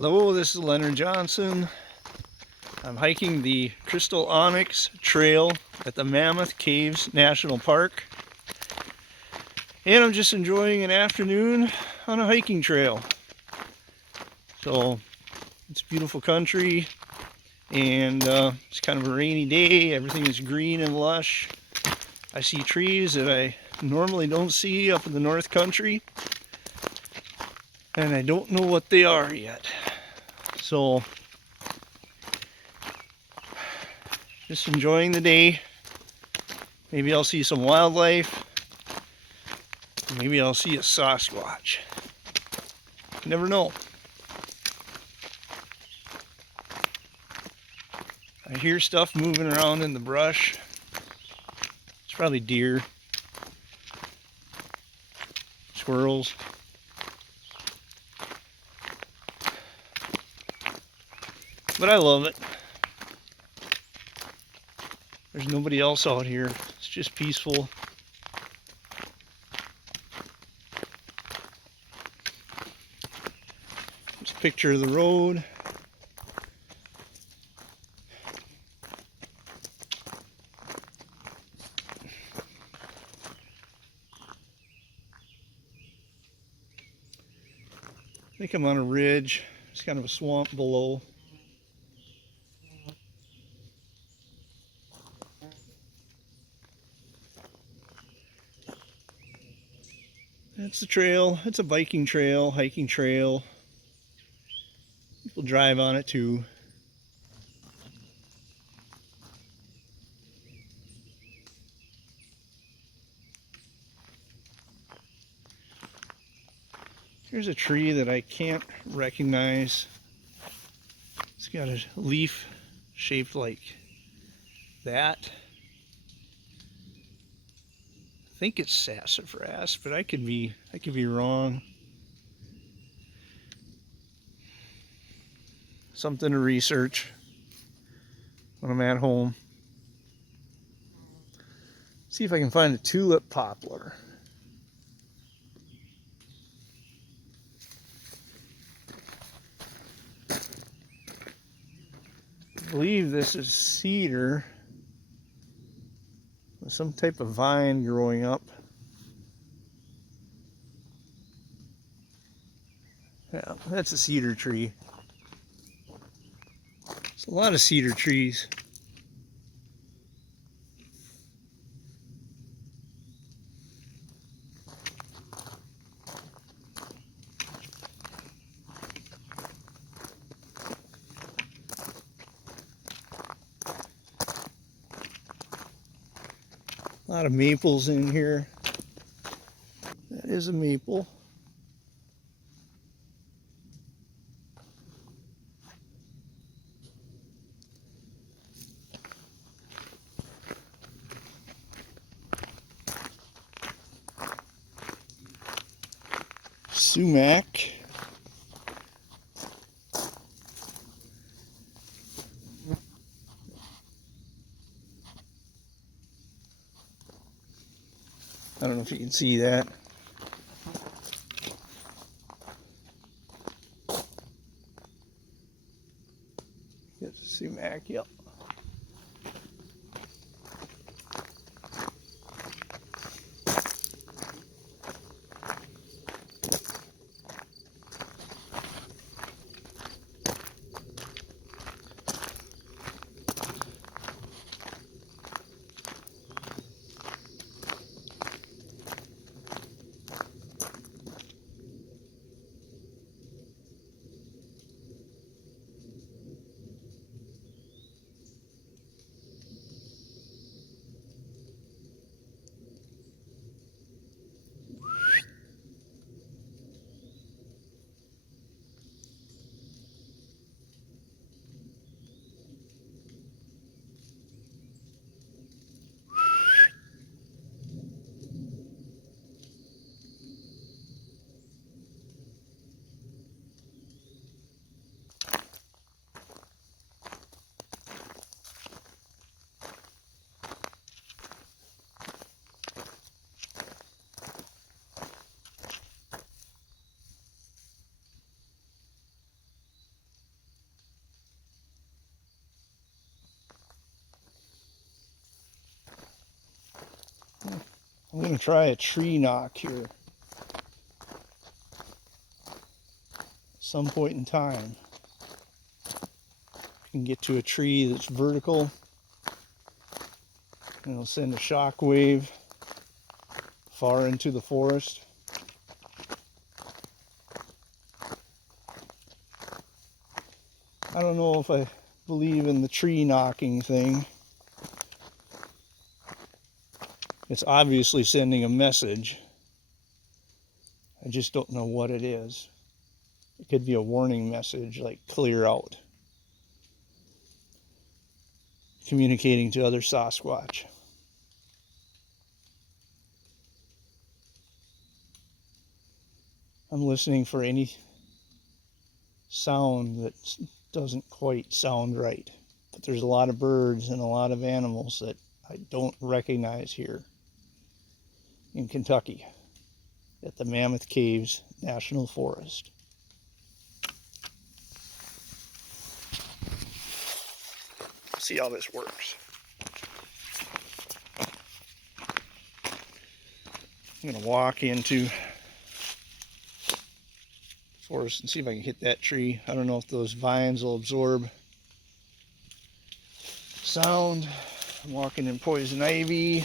Hello, this is Leonard Johnson. I'm hiking the Crystal Onyx Trail at the Mammoth Caves National Park. And I'm just enjoying an afternoon on a hiking trail. So, it's beautiful country, and it's kind of a rainy day. Everything is green and lush. I see trees that I normally don't see up in the North Country, and I don't know what they are yet. So, just enjoying the day. Maybe I'll see some wildlife. Maybe I'll see a Sasquatch. You never know. I hear stuff moving around in the brush. It's probably deer, squirrels. But I love it. There's nobody else out here. It's just peaceful. Just a picture of the road. I think I'm on a ridge. It's kind of a swamp below. It's a trail. It's a biking trail, hiking trail. People drive on it too. Here's a tree that I can't recognize. It's got a leaf shaped like that. I think it's sassafras, but I could be wrong. Something to research when I'm at home. See if I can find a tulip poplar. I believe this is cedar with some type of vine growing up. Yeah, that's a cedar tree. There's a lot of cedar trees. A lot of maples in here. That is a maple. Sumac. I don't know if you can see that. It's a sumac, yep. I'm going to try a tree knock here. At some point in time. I can get to a tree that's vertical. And it'll send a shock wave far into the forest. I don't know if I believe in the tree knocking thing. It's obviously sending a message. I just don't know what it is. It could be a warning message like clear out. Communicating to other Sasquatch. I'm listening for any sound that doesn't quite sound right. But there's a lot of birds and a lot of animals that I don't recognize here in Kentucky at the Mammoth Caves National Forest. See how this works. I'm going to walk into the forest and see if I can hit that tree. I don't know if those vines will absorb sound. I'm walking in poison ivy.